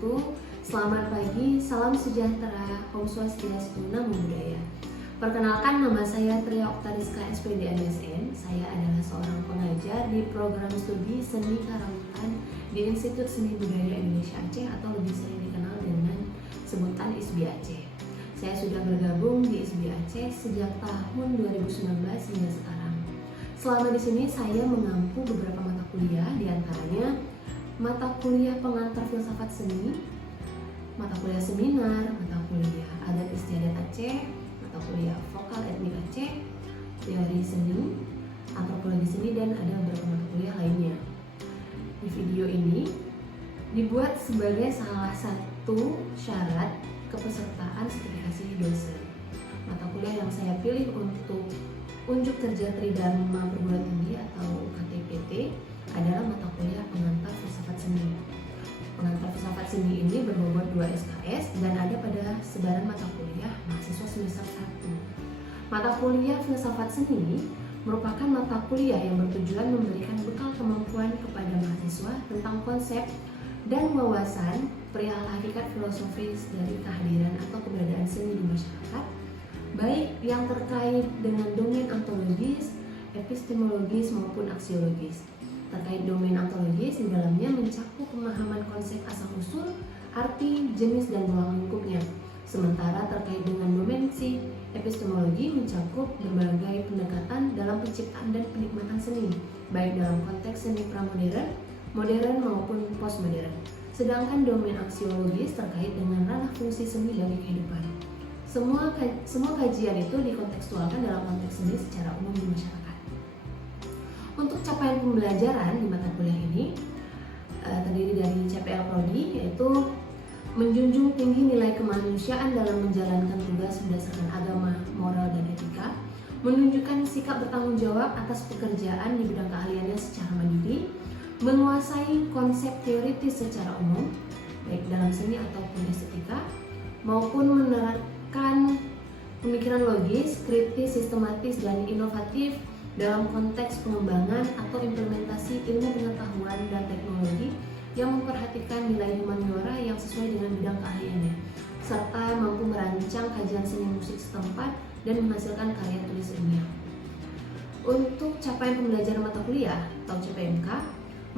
wabarakatuh. Selamat pagi, salam sejahtera, Om Swastiastu, Namo Buddhaya. Perkenalkan, nama saya Tria Oktariska SPD MSN. Saya adalah seorang pengajar di program studi Seni Karawitan di Institut Seni Budaya Indonesia Aceh atau lebih sering dikenal dengan sebutan ISBI Aceh. Saya sudah bergabung di ISBI Aceh sejak tahun 2019 hingga sekarang. Selama di sini saya mengampu beberapa mata kuliah, diantaranya mata kuliah pengantar filsafat seni, mata kuliah seminar, mata kuliah adat istiadat Aceh, mata kuliah vokal etnik Aceh, teori seni, antropologi seni, dan ada beberapa mata kuliah lainnya. Di video ini dibuat sebagai salah satu syarat kepesertaan sertifikasi dosen. Mata kuliah yang saya pilih untuk unjuk kerja Tridharma Perguruan Tinggi atau UKTPT adalah mata kuliah pengantar filsafat seni. Pengantar filsafat seni ini berbobot 2 SKS dan ada pada sebaran mata kuliah mahasiswa semester 1. Mata kuliah filsafat seni merupakan mata kuliah yang bertujuan memberikan bekal kemampuan kepada mahasiswa tentang konsep dan wawasan perihal hakikat filosofis dari kehadiran atau keberadaan seni di masyarakat, baik yang terkait dengan domain ontologis, epistemologis maupun aksiologis. Terkait domain ontologis, di dalamnya mencakup pemahaman konsep asal-usul, arti, jenis, dan ruang lingkupnya. Sementara terkait dengan dimensi epistemologi mencakup berbagai pendekatan dalam penciptaan dan penikmatan seni, baik dalam konteks seni pramodern, modern maupun postmodern. Sedangkan domain aksiologis terkait dengan ranah fungsi seni bagi kehidupan. Semua kajian itu dikontekstualkan dalam konteks seni secara umum di masyarakat. Untuk capaian pembelajaran di mata kuliah ini terdiri dari CPL Prodi, yaitu menjunjung tinggi nilai kemanusiaan dalam menjalankan tugas berdasarkan agama, moral, dan etika, menunjukkan sikap bertanggung jawab atas pekerjaan di bidang keahliannya secara mandiri, menguasai konsep teoritis secara umum, baik dalam seni ataupun estetika, maupun menerapkan pemikiran logis, kritis, sistematis, dan inovatif dalam konteks pengembangan atau implementasi ilmu pengetahuan dan teknologi yang memperhatikan nilai humaniora yang sesuai dengan bidang keahliannya, serta mampu merancang kajian seni musik setempat dan menghasilkan karya tulis ilmiah. Untuk capaian pembelajaran mata kuliah atau CPMK,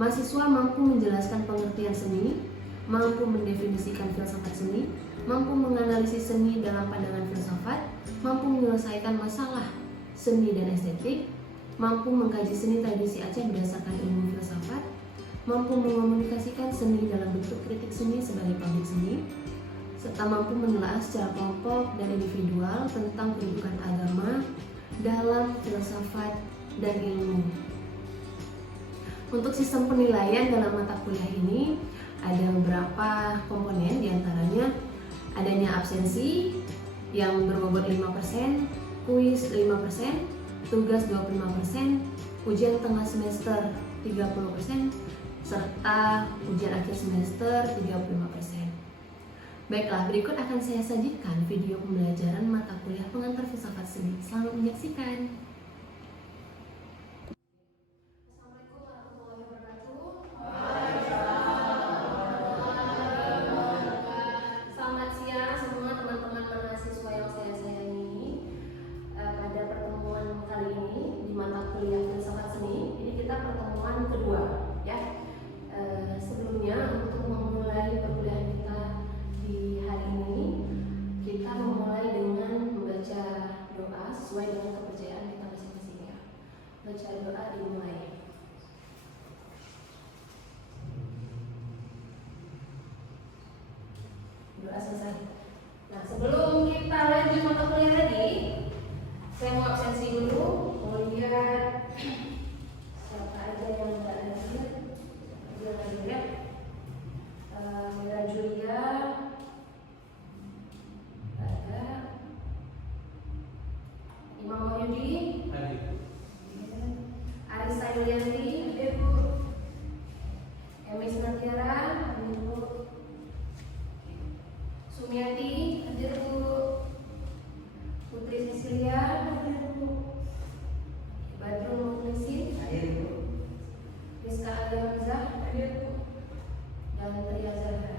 mahasiswa mampu menjelaskan pengertian seni, mampu mendefinisikan filsafat seni, mampu menganalisis seni dalam pandangan filsafat, mampu menyelesaikan masalah seni dan estetik, mampu mengkaji seni tradisi Aceh berdasarkan ilmu filsafat, mampu mengomunikasikan seni dalam bentuk kritik seni sebagai pabrik seni, serta mampu menelaah secara kelompok dan individual tentang kedudukan agama dalam filsafat dan ilmu. Untuk sistem penilaian dalam mata kuliah ini ada beberapa komponen, diantaranya adanya absensi yang berbobot 5%, kuis 5%, tugas 25%, ujian tengah semester 30%, serta ujian akhir semester 35%. Baiklah, berikut akan saya sajikan video pembelajaran mata kuliah pengantar filsafat seni. Selamat menyaksikan. Assalamualaikum warahmatullahi wabarakatuh. Selamat siang semua teman-teman mahasiswa yang saya sayangi. Pada pertemuan kali ini di mata kuliah filsafat seni, ini kita pertemuan kedua, ya. Sebelumnya untuk memulai perkuliahan kita di hari ini, kita memulai dengan membaca doa sesuai dengan kepercayaan kita masing-masing, ya. Baca doa dimulai. Doa selesai. Nah, sebelum kita lanjut mata kuliah tadi, saya mau absensi dulu, mau lihat siapa aja yang tidak hadir. Mira Julia, ada Imam Wahyudi, Arisa Yulianti, ada Bu. Emis Nantiara, ada Bu. Sumiati, ada Bu. Putri Cecilia, ada Bu. Badrul Muklisin, ada Bu. Rizka Alihamzah, ada Bu. Dan Tria Zahra.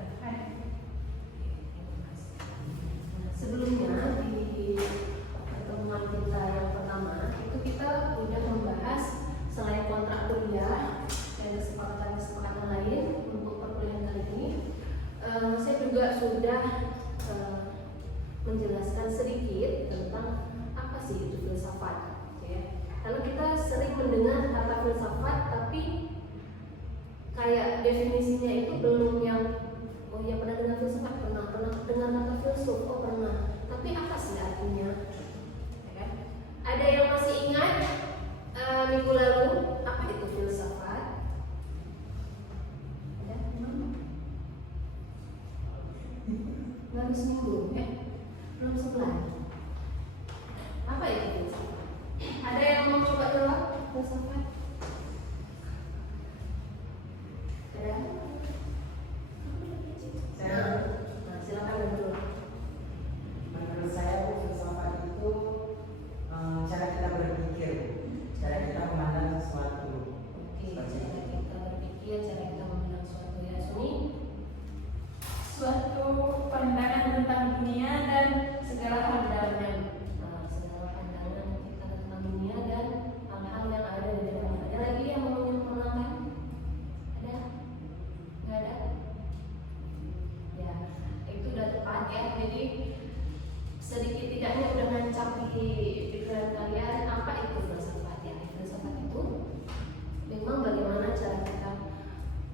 menjelaskan sedikit tentang apa sih itu filsafat, ya. Karena kita sering mendengar kata filsafat, tapi kayak definisinya itu belum yang oh ya pernah dengar filsafat, pernah dengar kata filsuf, oh pernah. Tapi apa sih artinya? Ya kan? Ada yang masih ingat minggu lalu apa itu filsafat? Ada? Baru seminggu, ya? Belum sebulan. Apa itu filsafat? Ada yang mau coba jawab filsafat? Ada? Nah, silakan dulu. Menurut saya filsafat itu cara kita berpikir, cara kita memandang sesuatu. Oke, cara kita berpikir, cara kita memandang sesuatu, ya. Suni? Suatu pandangan tentang dunia dan segala hal di dalamnya. Nah, segala pandangan kita tentang dunia dan hal-hal yang ada di dalamnya. Ada lagi yang mau menyempurnakan? Ada? Nggak ada? Ya, itu udah tepat, ya. Jadi sedikit tidaknya udah ngancap di pikiran kalian apa itu filsafat, ya. Filsafat itu memang bagaimana cara kita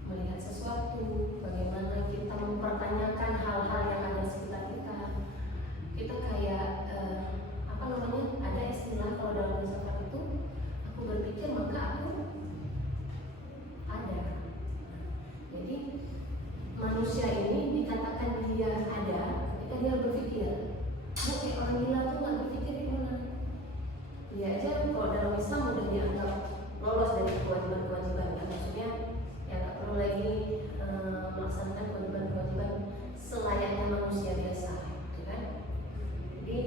melihat sesuatu, bagaimana kita mempertanyakan hal-hal yang ada di sekitar kita. Kita kayak apa namanya? Ada istilah kalau dalam filsafat itu, aku berpikir maka aku ada. Jadi manusia ini dikatakan dia ada ketika dia berpikir. Bu, kayak orang gila tuh nggak berpikir gimana? Dia aja kalau dalam Islam udah dianggap lolos dari kewajiban-kewajiban, kan? Maksudnya ya nggak perlu lagi melaksanakan kewajiban-kewajiban selayaknya manusia biasa, gitu kan? Jadi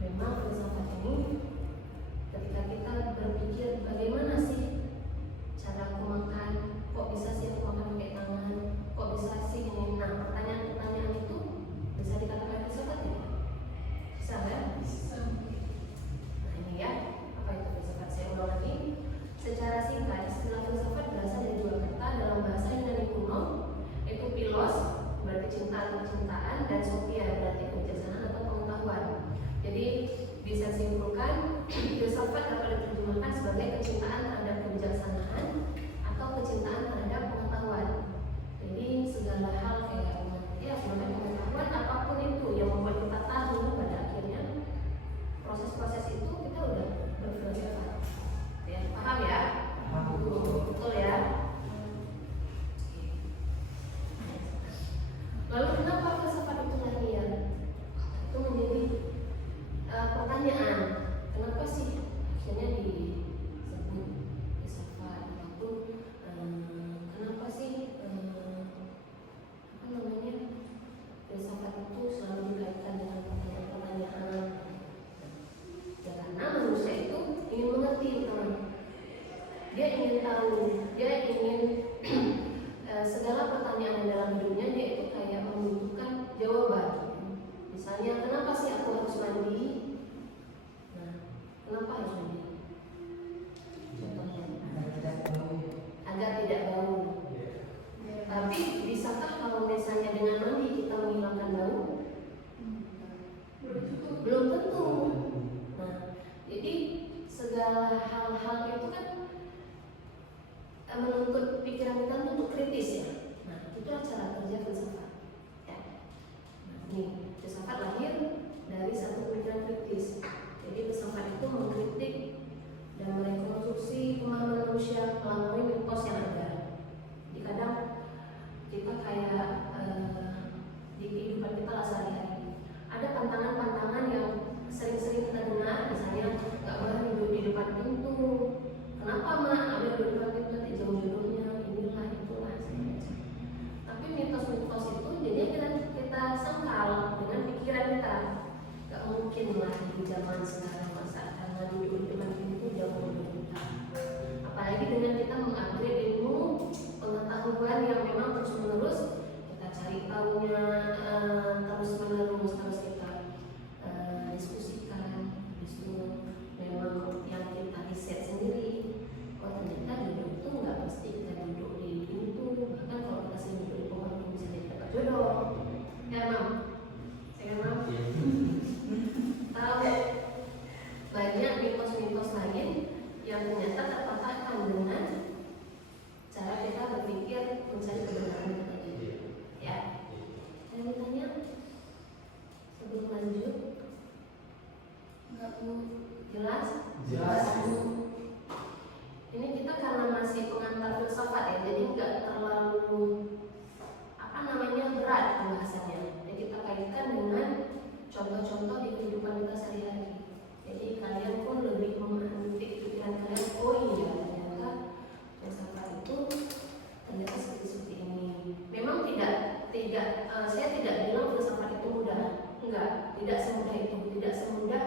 memang filsafat ini ketika kita berpikir bagaimana sih cara aku makan, kok bisa sih aku makan pakai tangan, kok bisa sih ini? Nah, pertanyaan-pertanyaan itu bisa dikatakan filsafat, ya? Bisa kan? Nah ini, ya, apa itu filsafat? Saya ulang lagi. Secara singkat, istilah filsafat berasal dari dua kata dalam bahasa Yunani kuno, yaitu philos berarti cintaan, dan sophia berarti kebijaksanaan atau pengetahuan. Jadi bisa simpulkan filsafat dapat diterjemahkan sebagai kecintaan terhadap kebijaksanaan atau kecintaan terhadap pengetahuan. Jadi segala hal kayak ya sebagai pengetahuan apapun itu yang membuat kita tahu, pada akhirnya proses-proses itu kita udah berfilsafat. Ya, paham ya? Betul ya? Lalu kenapa filsafat itu lahir? Itu menjadi pertanyaan. Kenapa sih akhirnya disebut filsafat? Ataupun kenapa sih apa namanya filsafat itu selalu dikaitkan dengan pertanyaan-pertanyaan? Ya karena manusia itu ingin mengerti, teman. Dia ingin tahu, dia ingin segala pertanyaan yang dalam hidupnya dia itu kayak membutuhkan jawaban. Misalnya, kenapa sih aku harus mandi? Nah, kenapa harus mandi? Contohnya, agar tidak bau. Tapi bisakah kalau misalnya dengan mandi kita menghilangkan bau? Belum tentu. Nah, jadi segala hal-hal itu kan menuntut pikiran kita untuk kritis, ya. Nah, itulah cara kerja filsafat, ya. Nah, ini filsafat lahir dari satu pikiran kritis. Jadi filsafat itu mengkritik dan merekonstruksi pemahaman manusia melalui mitos yang ada. Jadi kadang kita kayak di kehidupan kita lah sehari-hari ada pantangan-pantangan yang sering-sering kita dengar, misalnya nggak boleh duduk di depan pintu. Kenapa mak? Ada di depan pintu nanti jauh jodohnya, inilah itulah segala macam. Tapi mitos-mitos itu jadi kita sangkal Jelas? Jelas. Ini kita karena masih pengantar filsafat ya, jadi nggak terlalu berat pembahasannya. Jadi kita kaitkan dengan contoh-contoh di kehidupan kita sehari-hari. Jadi kalian pun lebih memahami pikiran kalian. Oh iya, ternyata filsafat itu ternyata seperti ini. Memang saya tidak bilang filsafat itu mudah. Enggak, tidak semudah itu. Tidak semudah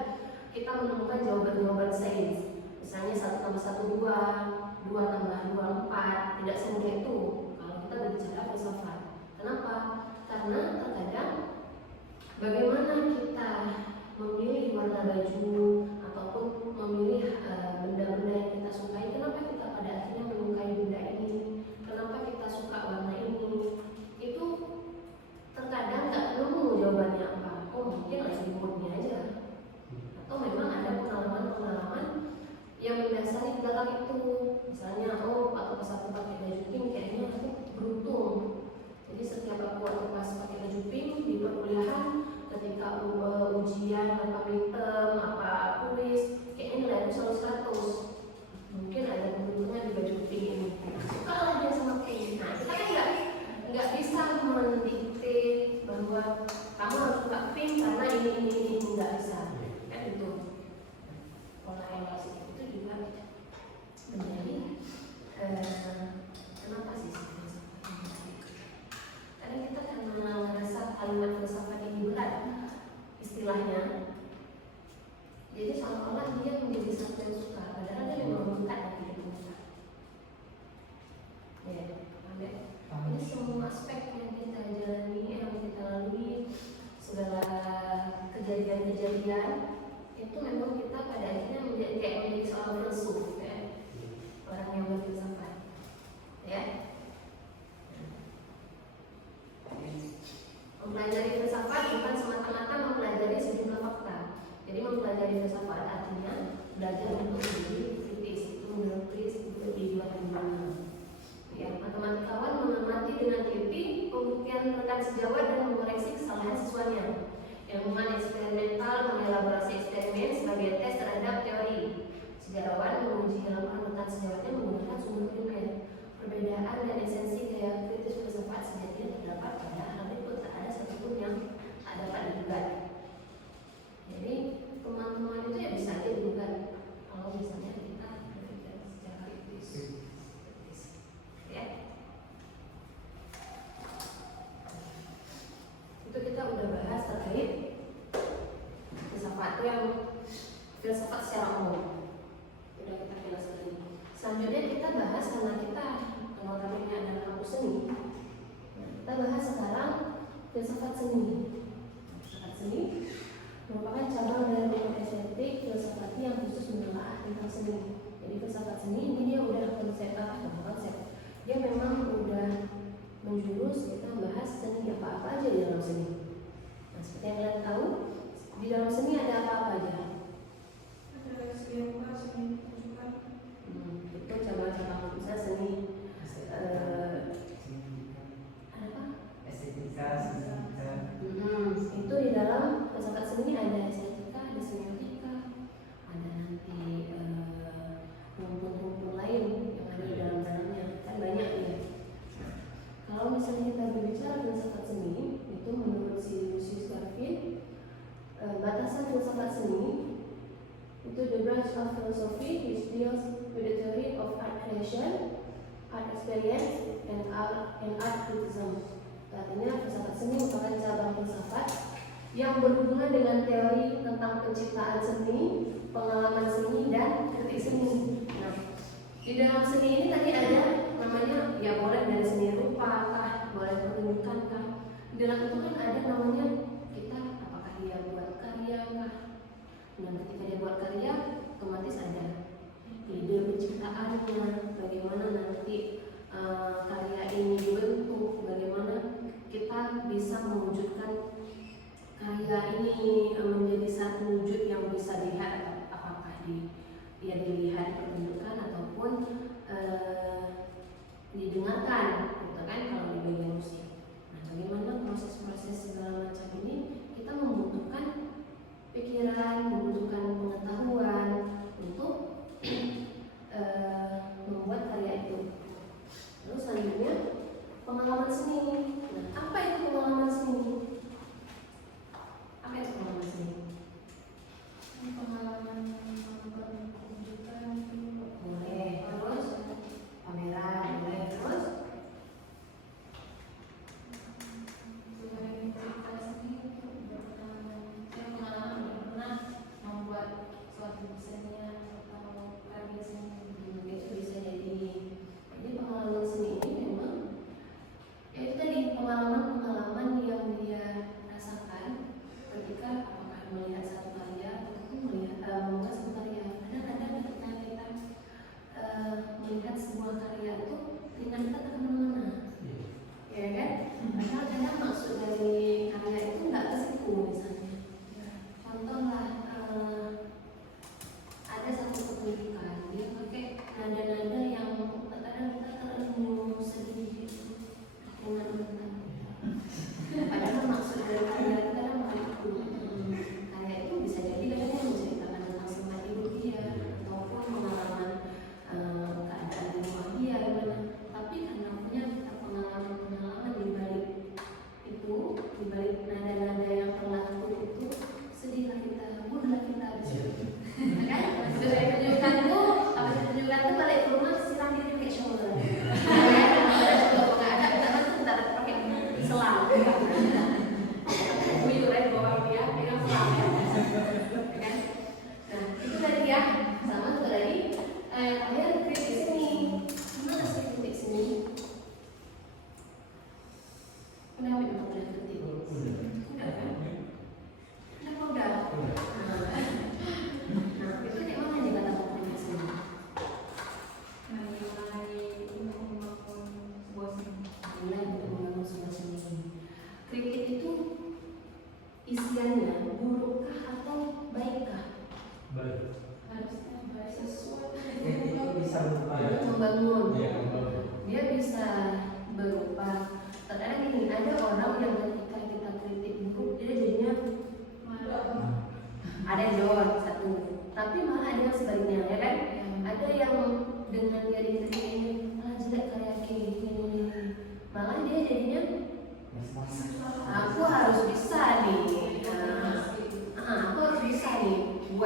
kita menemukan jawaban-jawaban sains. Misalnya 1 tambah 1 2, 2 tambah 2 4. Tidak semudah itu kalau kita berbicara filsafat. Kenapa? Karena terkadang bagaimana kita memilih warna baju ataupun memilih benda-benda yang kita sukai. Kenapa kita pada akhirnya menyukai benda ini? Kenapa kita suka warna ini? Itu terkadang nggak nemu jawabannya apa. Oh mungkin lagi moodnya aja. Atau memang ada pengalaman-pengalaman yang mendasari di belakang itu. Misalnya, oh waktu pas aku pakai baju pink kayaknya aku beruntung. Jadi setiap aku pas pakai baju pink di perkuliahan, ketika ujian apa midterm apa kuis, kayaknya nilai aku selalu 100. Mungkin ada kebetulan di baju pink ini. Suka lah dia sama pink. Nah kita kan nggak bisa mendikte bahwa kamu harus suka pink karena ini nggak bisa. Kan itu. Pola evaluasi itu juga menjadi kenapa sih? Kadang kita karena merasa kalimat filsafat ini berat istilahnya, jadi seolah-olah dia menjadi satu yang suka, padahal dia memang dekat dengan hidup kita. Ya, ini semua aspek yang kita jalani, yang kita lalui, segala kejadian-kejadian itu memang kita pada akhirnya menjadi seorang filsuf, ya, orang yang berfilsafat, ya. Mempelajari filsafat bukan semata-mata mempelajari sejumlah fakta. Jadi mempelajari filsafat artinya belajar untuk menjadi kritis, menulis, lebih luas dan ya, matematikawan mengamati dengan teliti pembuktian rekan sejawat dan mengoreksi kesalahan siswanya. Ilmuwan eksperimental mengelaborasi eksperimen sebagai tes terhadap teori. Sejarawan menguji ilmuwan rekan sejawatnya menggunakan sumber primer. Perbedaan dan esensi gaya kritis filsafat sejatinya terdapat pada hal berikut, tak ada satupun yang tak dapat digugat. Jadi teman-teman itu ya bisa aja digugat kalau misalnya kita berpikir secara kritis. Ya. Itu kita udah bahas terkait filsafat itu yang filsafat secara umum. Udah kita jelas tadi. Selanjutnya kita bahas karena kita topiknya adalah kampus seni. Nah, kita bahas sekarang filsafat seni. Filsafat seni merupakan cabang dari ilmu estetik filsafat yang khusus menelaah tentang seni. Jadi filsafat seni ini dia udah konsep. Dia memang udah menjurus kita bahas seni apa-apa aja di dalam seni. Nah, seperti yang kalian tahu, di dalam seni ada apa-apa aja? Ada seni rupa, seni pertunjukan. Itu cabang-cabang misalnya seni apa? Estetika. Itu di dalam filsafat seni ada estetika, ada semiotika, ada nanti rumpun-rumpun lain yang ada di dalamnya, kan banyak ya. Kalau misalnya kita berbicara filsafat seni, itu menurut si Lucius Garvin, batasan filsafat seni itu the branch of philosophy which deals with the theory of art creation, art experience, and art criticism. Artinya filsafat seni merupakan cabang filsafat yang berhubungan dengan teori tentang penciptaan seni, pengalaman seni, dan kritik seni. Nah, di dalam seni ini tadi ada namanya, ya boleh dari seni rupa kah, boleh pertunjukan kah. Di dalam itu kan ada namanya kita apakah dia buat karya kah. Nah, ketika dia buat karya, otomatis ada ide penciptaannya, bagaimana nanti karya ini dibentuk, bagaimana kita bisa mewujudkan karya ini menjadi satu wujud yang bisa dilihat, apakah dilihat pertunjukan ataupun didengarkan, gitu kan kalau di bagian musik. Nah, bagaimana proses-proses segala macam ini kita membutuhkan pikiran, membutuhkan pengetahuan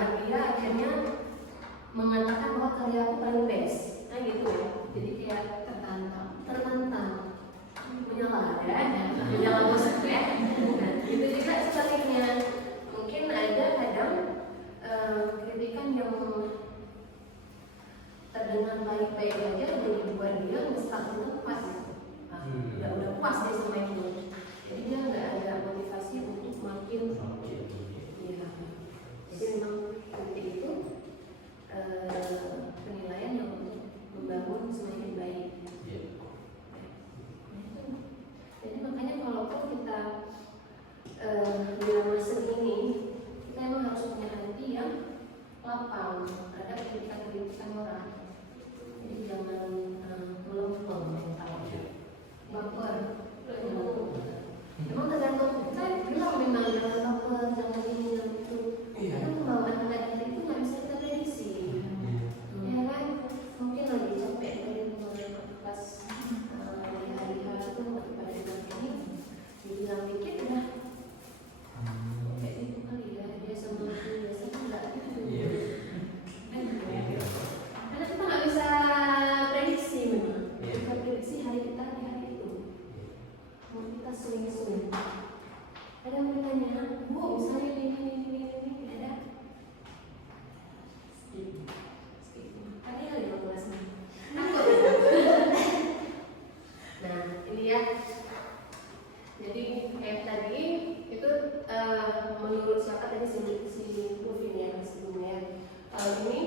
membuat dia akhirnya mengatakan bahwa karya aku paling best, nah gitu ya. Jadi kayak tertantang, menyala ya, menyala musik ya. Nah, itu juga sebaliknya, mungkin ada kadang kritikan yang terdengar baik-baik aja jadi buat dia ngestak lepas, udah puas dia sama itu, jadi dia nggak ada motivasi untuk makin. Iya, jadi memang kritik itu penilaian yang untuk membangun semakin baik. Jadi makanya kalaupun kita di dalam seni ini, kita emang harus punya hati yang lapang terhadap kritikan-kritikan orang. Jadi jangan melempem mental, baper. Emang tergantung, saya bilang memang jangan baper, jangan ini dan itu. Karena pembawaan tanda itu nggak bisa kita prediksi. Ya kan, mungkin lagi capek dari pas hari-hari itu pada ini, dibilang dikit udah kayak gitu kali ya, dia sama itu biasanya nggak gitu. Karena kita nggak bisa prediksi memang, kita prediksi hari kita di hari itu. Mau kita swing. Ada yang bertanya, Bu, misalnya ini ada? Skip. Tadi ada 15 nih. Nah, ini ya. Jadi kayak tadi itu menurut siapa tadi si Rufin ya sebelumnya. Ini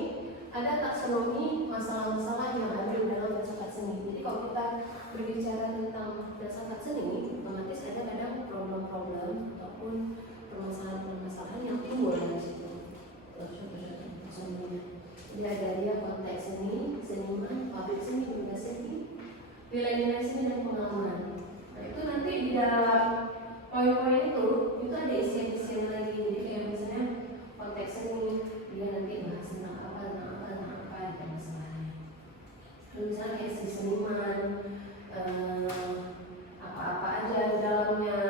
ada taksonomi masalah-masalah yang ada dalam filsafat seni. Jadi kalau kita berbicara tentang filsafat seni, otomatis ada kadang problem-problem ataupun permasalahan-permasalahan yang timbul dari situ. Jadi ada dia konteks seni, seniman, pabrik seni, juga seni, nilai-nilai seni dan pengalaman. Nah itu nanti di dalam poin-poin itu ada isian-isian lagi. Jadi kayak misalnya konteks seni, dia nanti bahas tentang apa dan masalahnya. Lalu misalnya kayak si seniman, apa-apa aja di dalamnya.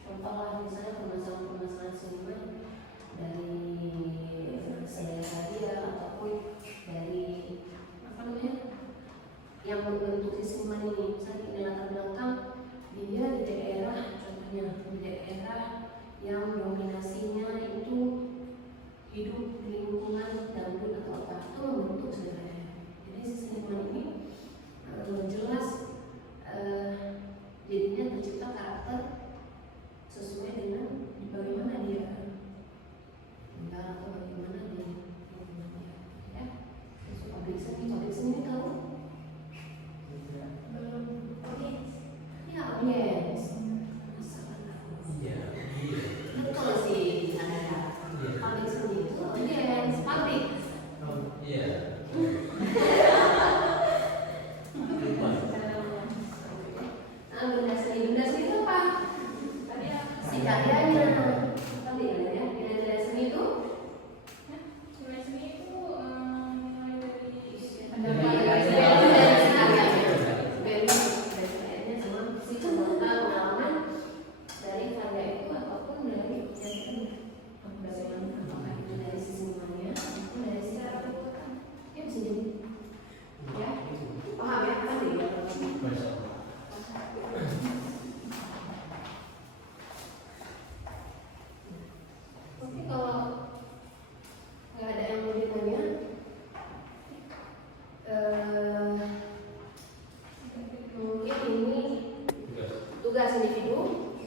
Contoh lah misalnya permasalahan seniman dari selera dia ataupun dari apa namanya yang membentuk si seniman ini. Misalnya di latar belakang dia di daerah, contohnya di daerah yang dominasinya itu hidup di lingkungan dangdut atau apa, itu membentuk sebenarnya. Jadi si seniman ini jelas jadinya tercipta karakter sesuai dengan bagaimana dia tinggal atau bagaimana dia ya. Terus pabrik seni tahu? Belum. Ya, yes. Betul sih, ada pabrik seni itu, yes, pabrik. Benda seni itu apa? Si karyanya. Tadi ya, benda seni itu? Nilai seni itu tugas individu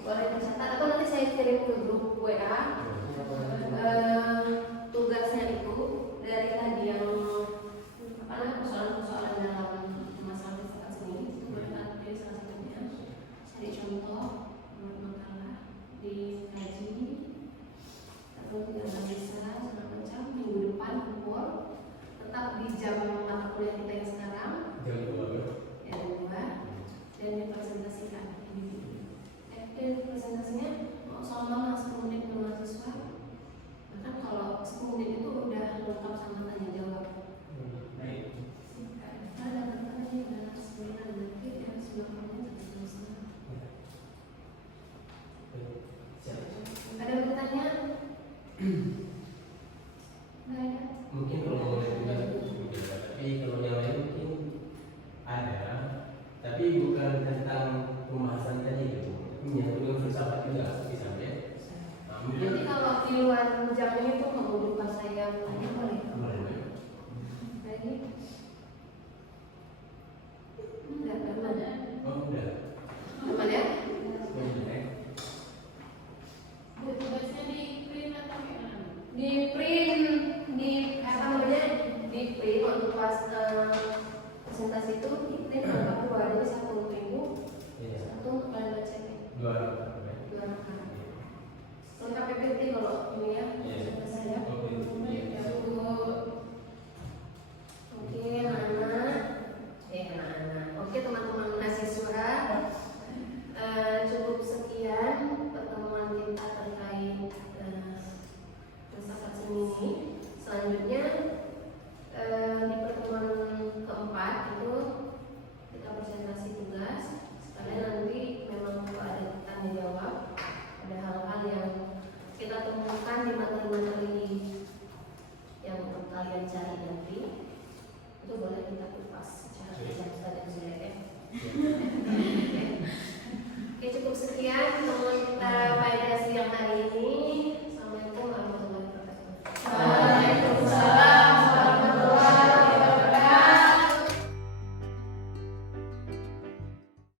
boleh dicatat atau nanti saya kirim ke grup WA. Tugasnya itu dari tadi yang persoalan-persoalan dalam masalah filsafat seni itu boleh jadi salah satunya cari contoh makalah di kaji atau tidak bisa segala macam minggu depan kumpul tetap di jam mata kuliah kita yang sekarang jam 2 dan dipresentasikan. Dan presentasinya selama 10 menit dengan mahasiswa Itu boleh kita kupas secara Oke. Ustaz dan Zulek ya. Ya.